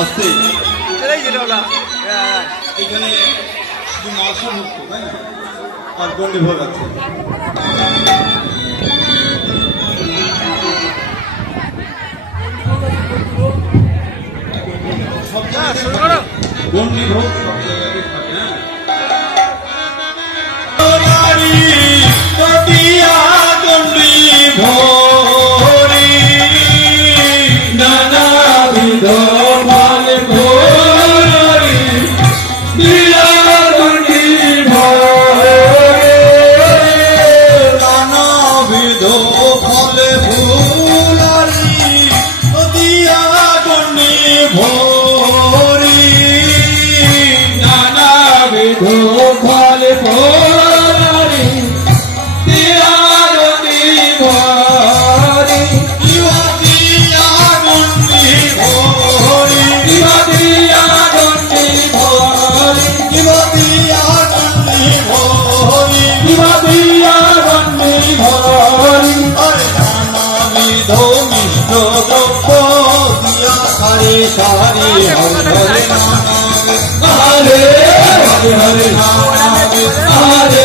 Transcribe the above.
আস্তে হ্যাঁ এখানে শুধু মাংস মুক্ত তাই না আর গন্ডি ভোগ আছে গন্ডি ভোগ সব জায়গায় থাকে হ্যাঁ গন্ডি ভরি নানাবিধ ফল ভরি দিয়া গন্ডি ভরি নানাবিধ ফলে ফুলারি দিয়া গন্ডি ভরি নানাবিধ ফলে ফুলারি দিয়া গন্ডি ভরি দিয়া গন্ডি ভরি দিয়া গন্ডি ভরি দিয়া গন্ডি ভরি দিয়া গন্ডি ভরি আরে নানাবিধ মিষ্ট দ্রব্য দিয়া সারি সারি হরে হরে নাম হরে হরে নাম হরে